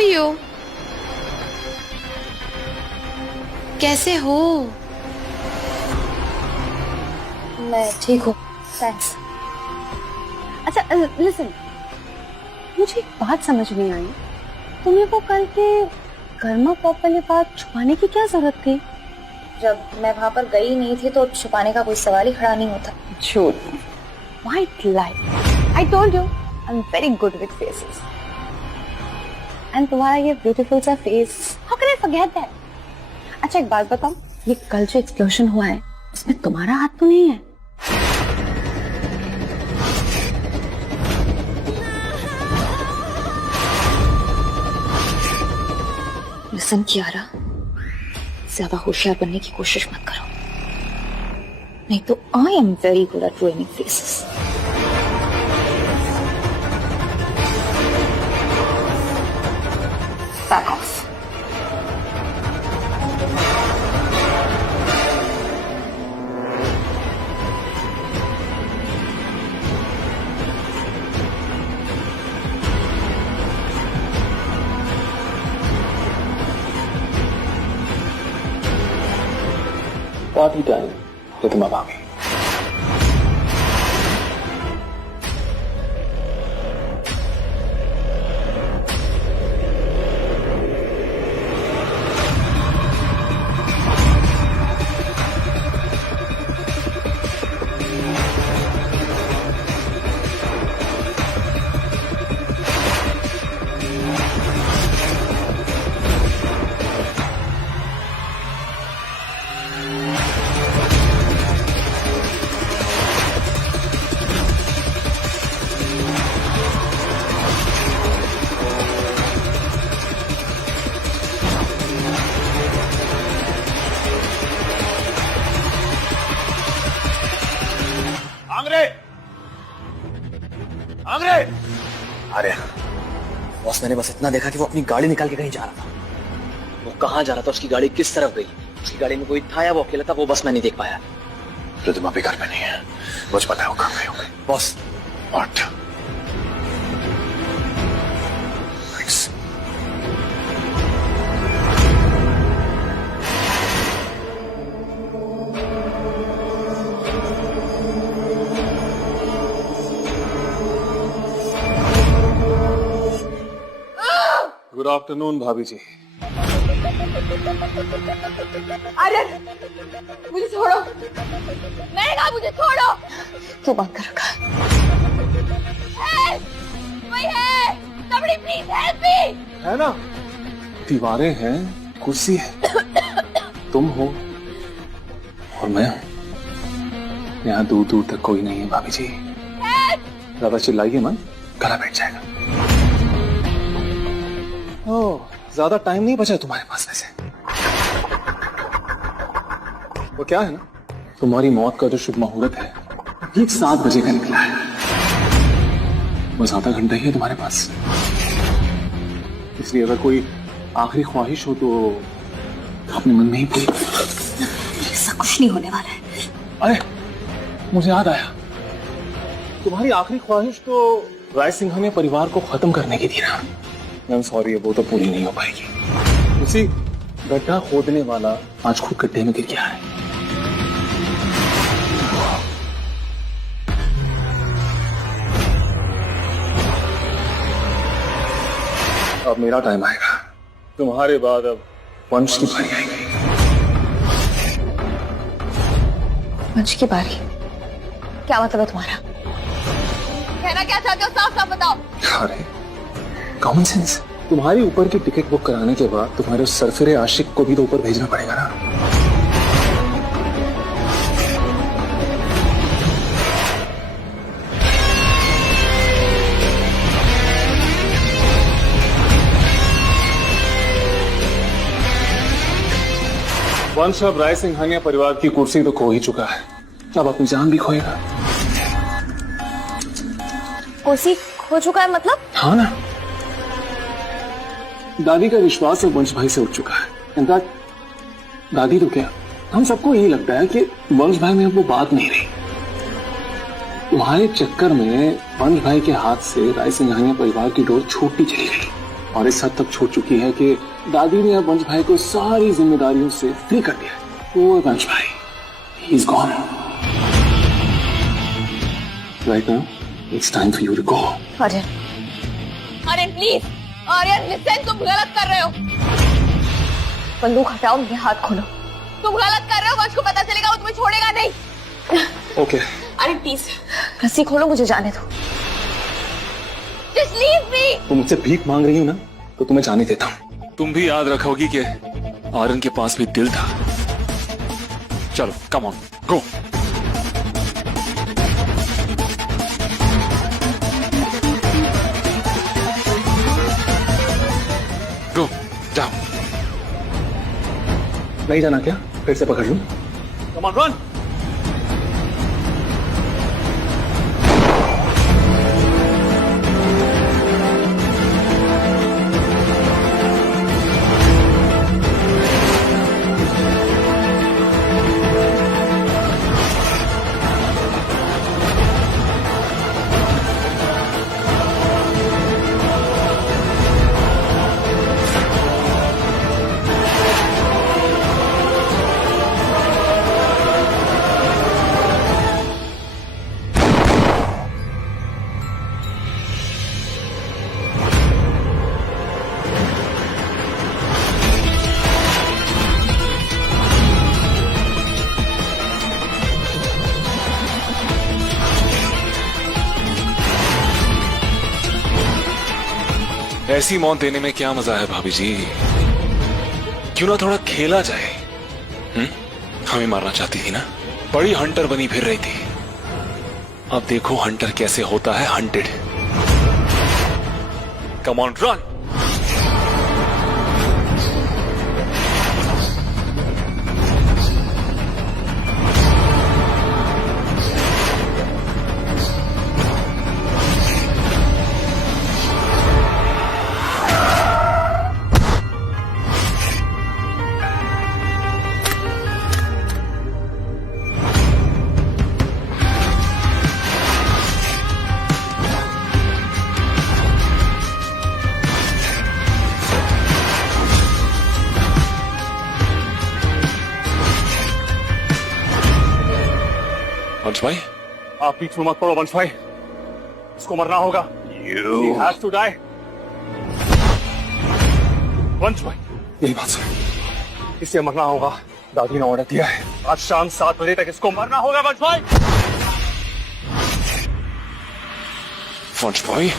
Are you? कैसे हो? मैं ठीक हूँ, थैंक्स। अच्छा लिसन, मुझे एक बात समझ नहीं आई। तुम्हें वो कल के गर्मा पॉप वाली बात छुपाने की क्या जरूरत थी? जब मैं वहां पर गई नहीं थी तो छुपाने का कोई सवाल ही खड़ा नहीं होता। झूठ, white lie. I told you I am very good with faces. And तुम्हारा ये ब्यूटीफुल सा face, how can I forget that? अच्छा एक बात बताओ, ये कल जो एक्सप्लोजन हुआ है उसमें तुम्हारा हाथ तो नहीं है? लिसन कियारा, ज्यादा होशियार बनने की कोशिश मत करो, नहीं तो I am very good at रुइनिंग faces. Back of. Party time तो तुम अब आ गई। अरे बॉस, मैंने बस इतना देखा कि वो अपनी गाड़ी निकाल के कहीं जा रहा था। वो कहाँ जा रहा था, उसकी गाड़ी किस तरफ गई, उसकी गाड़ी में कोई था या वो अकेला था, वो बस मैं नहीं देख पाया। प्रतिमा भी घर में नहीं है, मुझे पता है वो कहाँ गई होगी। Boss what? गुड आफ्टरनून भाभी जी। अरे मुझे छोड़ो, मैंने कहा मुझे छोड़ो। क्यों बंद कर रखा? कोई है? somebody please help me। है ना, दीवारें हैं, कुर्सी है, तुम हो और मैं हूं। यहाँ दूर दूर तक कोई नहीं है भाभी जी। ज्यादा चिल्लाइए मत, गला बैठ जाएगा। ओह, ज्यादा टाइम नहीं बचा तुम्हारे पास वैसे। वो क्या है ना, तुम्हारी मौत का जो शुभ मुहूर्त है ठीक 7 बजे का निकला है। बस आधा घंटा ही है तुम्हारे पास, इसलिए अगर कोई आखिरी ख्वाहिश हो तो अपने मन में ही पूरी। ऐसा कुछ नहीं होने वाला है। अरे मुझे याद आया, तुम्हारी आखिरी ख्वाहिश तो राय सिंघानिया परिवार को खत्म करने की थी ना। आई एम सॉरी, वो तो पूरी नहीं हो पाएगी। उसी गड्ढा खोदने वाला आज खुद गड्ढे में गिर गया है। अब मेरा टाइम आएगा, तुम्हारे बाद अब वंश की बारी आएगी। वंश की बारी? क्या मतलब है तुम्हारा? कहना क्या चाहते हो, साफ साफ बताओ। अरे कॉमन सेंस। तुम्हारी ऊपर की टिकट बुक कराने के बाद तुम्हारे सरफिरे आशिक को भी तो ऊपर भेजना पड़ेगा ना। वंश अब राय सिंघानिया परिवार की कुर्सी तो खो ही चुका है, अब अपनी जान भी खोएगा। कुर्सी खो चुका है मतलब? हाँ ना, दादी का विश्वास अब वंश भाई से उठ चुका है। इनफैक्ट दादी तो क्या, हम सबको यही लगता है कि वंश भाई में अब वो बात नहीं रही। तुम्हारे चक्कर में वंश भाई के हाथ से राय सिंघानिया परिवार की डोर छूटती चली गई। और इस हद तक छोड़ चुकी है कि दादी ने अब वंश भाई को सारी जिम्मेदारियों से फ्री कर दिया है। वो वंश भाई, he is gone. Right now it's time for you to go. Aryan, Aryan please, Aryan listen, तुम गलत कर रहे हो। बंदूक हटाओ, मेरे हाथ खोलो। तुम गलत कर रहे हो, वंश को पता चलेगा, वो तुम्हें छोड़ेगा नहीं। ओके अरे प्लीज रस्सी खोलो, मुझे जाने दो। Just leave me! तुम मुझसे भीख मांग रही हो ना, तो तुम्हें जाने देता हूँ। तुम भी याद रखोगी कि आर्यन के पास भी दिल था। चलो कम ऑन, गो। गो जाओ। नहीं जाना क्या? फिर से पकड़ लूं? Come on run. ऐसी मौत देने में क्या मजा है भाभी जी? क्यों ना थोड़ा खेला जाए? हमें मारना चाहती थी ना, बड़ी हंटर बनी फिर रही थी। अब देखो हंटर कैसे होता है हंटेड। Come on run. वंश भाई, आप बीच में मत पड़ो वंश भाई, इसको मरना होगा। He has to die. वंश भाई, यही बात सुन, इसे मरना होगा। दादी ने ऑर्डर दिया है, आज शाम 7 बजे तक इसको मरना होगा वंश भाई। वंश भाई,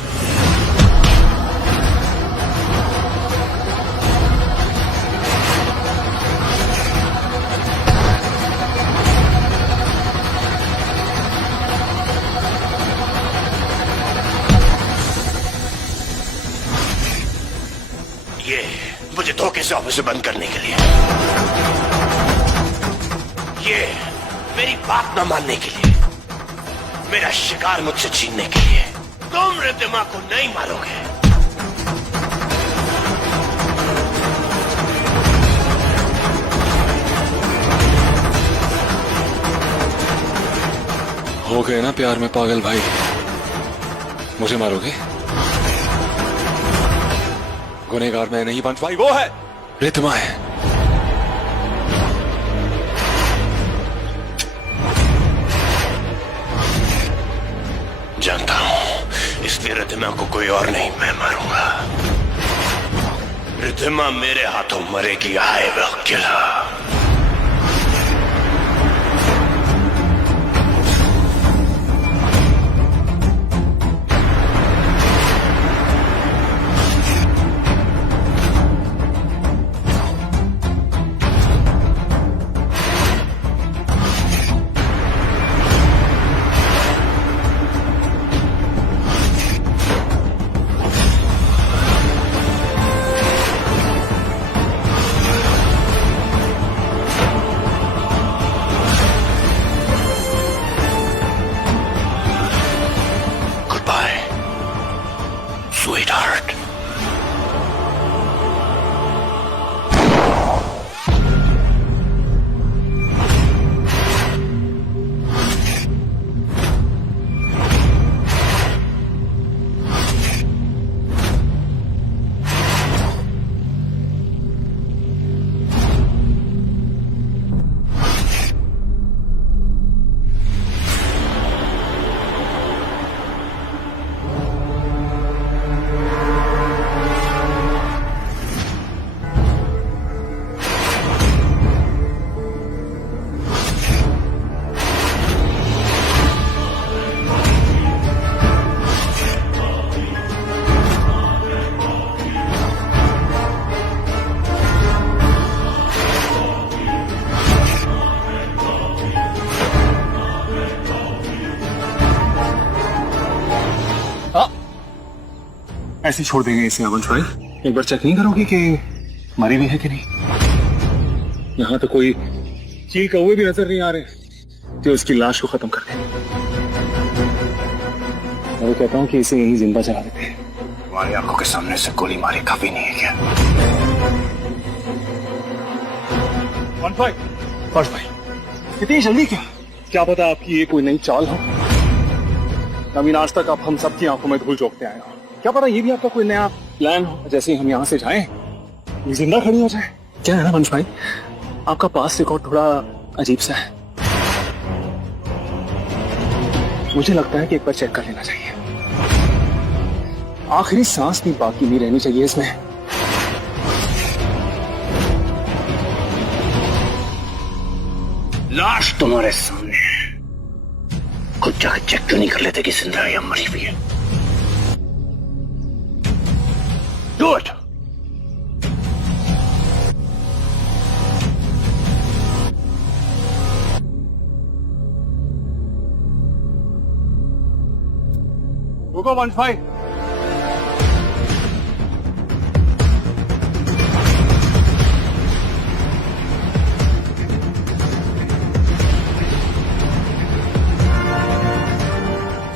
ये मुझे धोखे से ऑफिस से बंद करने के लिए, ये मेरी बात न मानने के लिए, मेरा शिकार मुझसे छीनने के लिए। तुम रिद्धिमा को नहीं मारोगे। हो गए ना प्यार में पागल भाई, मुझे मारोगे? गुनहगार मैं नहीं वंश भाई, वो है रिद्धिमा है। जानता हूं, इसलिए रिद्धिमा को कोई और नहीं, मैं मारूंगा। रिद्धिमा मेरे हाथों मरेगी। आई विल किल हर। ऐसे छोड़ देंगे इसे वंश भाई? एक बार चेक नहीं करोगी कि मरी भी है कि नहीं? यहाँ तो कोई चील कौवे भी नजर नहीं आ रहे जो उसकी लाश को खत्म कर दे। मैं कहता हूँ कि इसे यही जिंदा चला देते हैं। तुम्हारी आंखों के सामने से गोली मारी काफी नहीं है क्या? वंश भाई, वंश भाई, इतनी जल्दी क्या? क्या पता आपकी ये कोई नई चाल हो? नवीन, आज तक आप हम सबकी आंखों में धूल झोंकते आए हो। क्या पता ये भी आपका कोई नया प्लान हो? जैसे ही हम यहाँ से जाएं, ये जिंदा खड़ी हो जाए। क्या है ना वंश भाई, आपका पास रिकॉर्ड थोड़ा अजीब सा है। मुझे लगता है कि एक बार चेक कर लेना चाहिए। आखिरी सांस भी बाकी नहीं रहनी चाहिए इसमें। लाश तुम्हारे सामने है, खुद जाकर चेक क्यों नहीं कर लेते कि जिंदा है या मरी हुई है? Do it. रुको वंश भाई,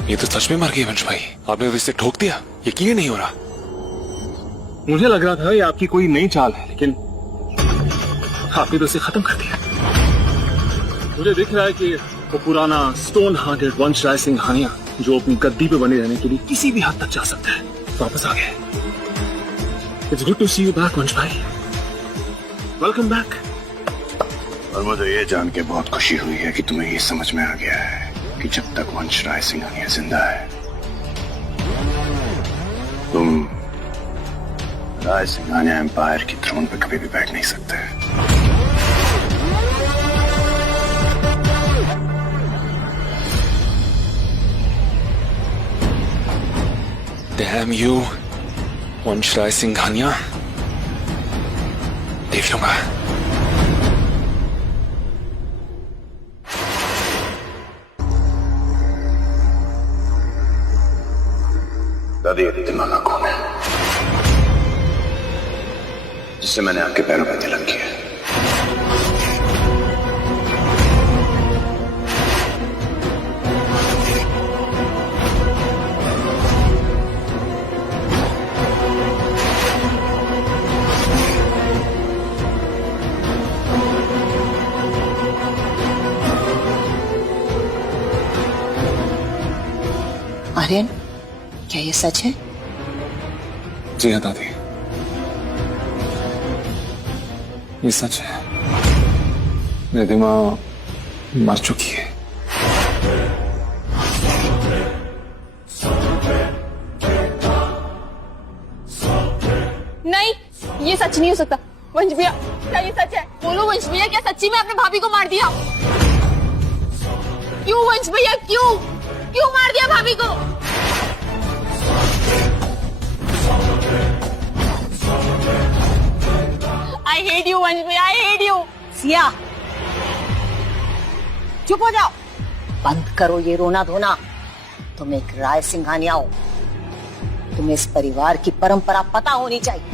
ये तो सच में मर गई वंश भाई। आपने तो इसे ठोक दिया, यकीन नहीं हो रहा। मुझे लग रहा था ये आपकी कोई नई चाल है, लेकिन आपने तो इसे खत्म कर दिया। मुझे दिख रहा है कि वो पुराना स्टोन हार्टेड वंश राय सिंघानिया जो अपनी गद्दी पे बने रहने के लिए किसी भी हद तक जा सकता है, वापस आ गया। It's good to see you back Vansh भाई। Welcome back. और मुझे ये जान के बहुत खुशी हुई है कि तुम्हें ये समझ में आ गया है कि जब तक वंश राय सिंघानिया जिंदा है, तुम राय सिंघानिया एम्पायर की थ्रोन पे कभी भी बैठ नहीं सकते। Damn you, वंश राय सिंघानिया। देख लूंगा। दादी, ये दिमाग का खून है जिससे मैंने आपके पैरों पे तिलक किया। आर्यन, क्या ये सच है? जी हाँ दादी, ये सच है। रिधिमा मर चुकी है। नहीं, ये सच नहीं हो सकता। वंश भैया, क्या ये सच है? बोलो वंश भैया, क्या सच्ची में आपने भाभी को मार दिया? क्यों वंश भैया, क्यों क्यों मार दिया भाभी को? आई हेट यू वंश भैया, आई हेट यू। सिया, चुप हो जाओ। बंद करो ये रोना धोना। तुम एक राय सिंघानिया हो, तुम्हें इस परिवार की परंपरा पता होनी चाहिए।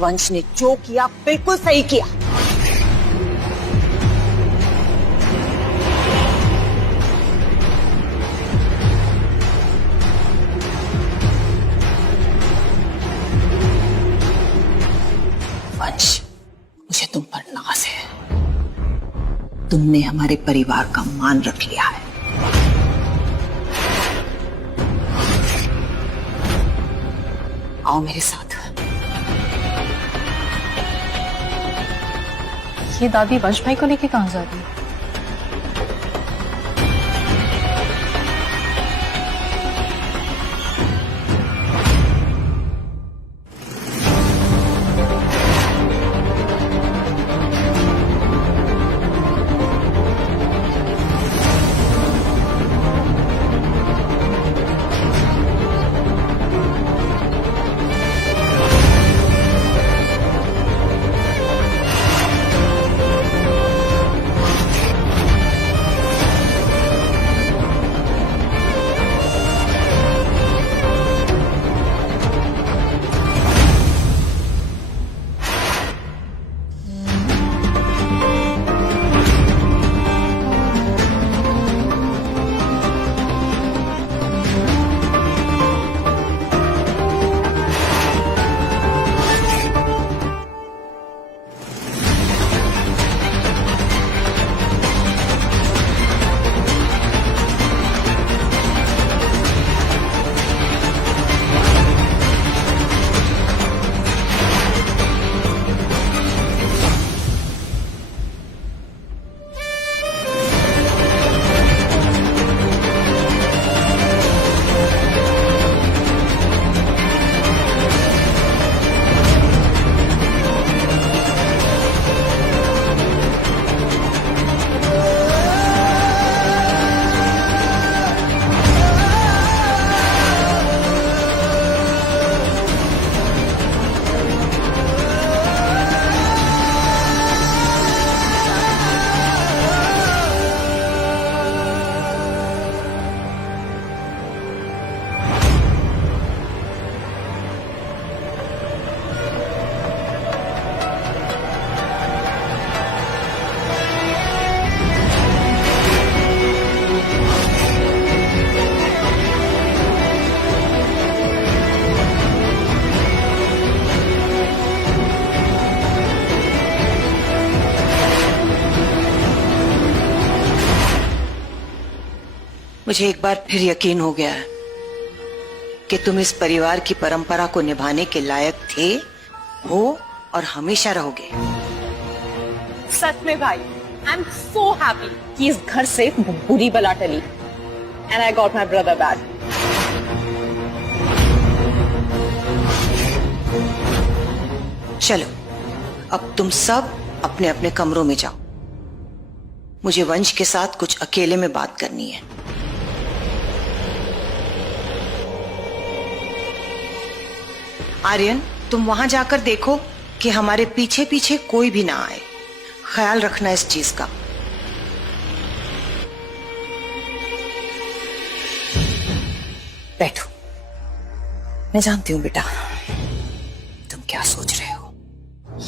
वंश ने जो किया बिल्कुल सही किया। वंश, मुझे तुम पर नाज है। तुमने हमारे परिवार का मान रख लिया है। आओ मेरे साथ। ये दादी वंश भाई को लेके कहाँ जा रही है? मुझे एक बार फिर यकीन हो गया है कि तुम इस परिवार की परंपरा को निभाने के लायक थे, हो और हमेशा रहोगे। सच में भाई, आई एम सो हैप्पी कि इस घर से बुरी बला टली and I got my brother back. चलो अब तुम सब अपने अपने कमरों में जाओ, मुझे वंश के साथ कुछ अकेले में बात करनी है। आर्यन, तुम वहां जाकर देखो कि हमारे पीछे पीछे कोई भी ना आए, ख्याल रखना इस चीज का। बैठो। मैं जानती हूं बेटा तुम क्या सोच रहे हो,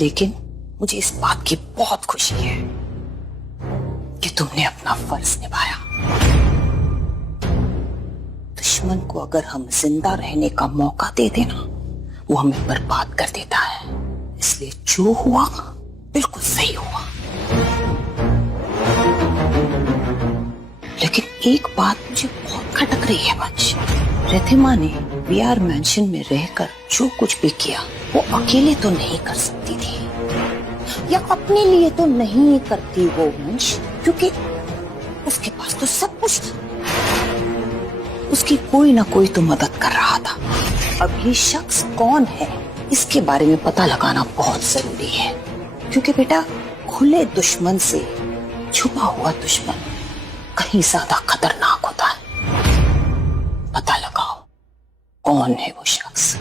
लेकिन मुझे इस बात की बहुत खुशी है कि तुमने अपना फर्ज निभाया। दुश्मन को अगर हम जिंदा रहने का मौका दे देना, वो हमें बर्बाद कर देता है। इसलिए जो हुआ बिल्कुल सही हुआ। लेकिन एक बात मुझे बहुत खटक रही है वंश। रिद्धिमा ने वीआर मैंशन में रहकर जो कुछ भी किया वो अकेले तो नहीं कर सकती थी, या अपने लिए तो नहीं करती वो वंश, क्योंकि उसके पास तो सब कुछ था। उसकी कोई ना कोई तो मदद कर रहा था। अब ये शख्स कौन है इसके बारे में पता लगाना बहुत जरूरी है, क्योंकि बेटा खुले दुश्मन से छुपा हुआ दुश्मन कहीं ज्यादा खतरनाक होता है। पता लगाओ कौन है वो शख्स।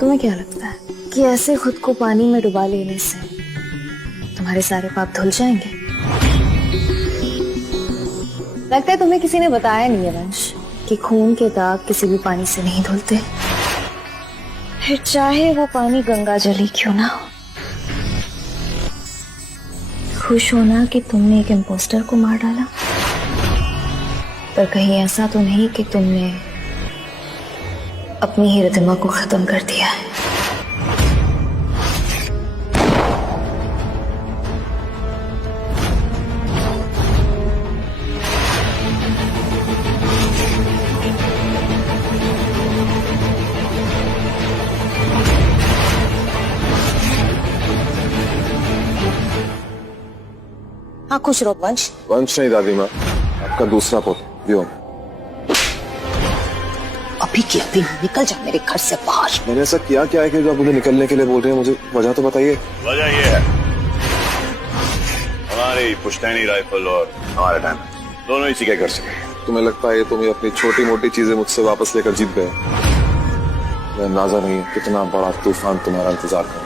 तुम्हें क्या लगता है कि ऐसे खुद को पानी में डुबा लेने से तुम्हारे सारे पाप धुल जाएंगे? लगता है तुम्हें किसी ने बताया नहीं है वंश कि खून के दाग किसी भी पानी से नहीं धुलते, फिर चाहे वो पानी गंगा जल ही क्यों ना हो। खुश होना कि तुमने एक इम्पोस्टर को मार डाला, पर कहीं ऐसा तो नहीं कि तुमने अपनी ही रिद्धिमा को खत्म कर दिया है। हाँ खुश रहो वंश। वंश नहीं दादी माँ, आपका दूसरा पुत्र व्योम। अभी की अभी निकल जा मेरे घर से बाहर। मैंने ऐसा क्या है कि जो आप मुझे निकलने के लिए बोल रहे हैं? मुझे वजह तो बताइए। वजह ये है, हमारी पुश्तैनी राइफल और हमारा टाइम दोनों इसी के कर सके। तुम्हें लगता है तुम ये अपनी छोटी मोटी चीजें मुझसे वापस लेकर जीत गए? मैं अंदाजा नहीं कितना बड़ा तूफान तुम्हारा इंतजार कर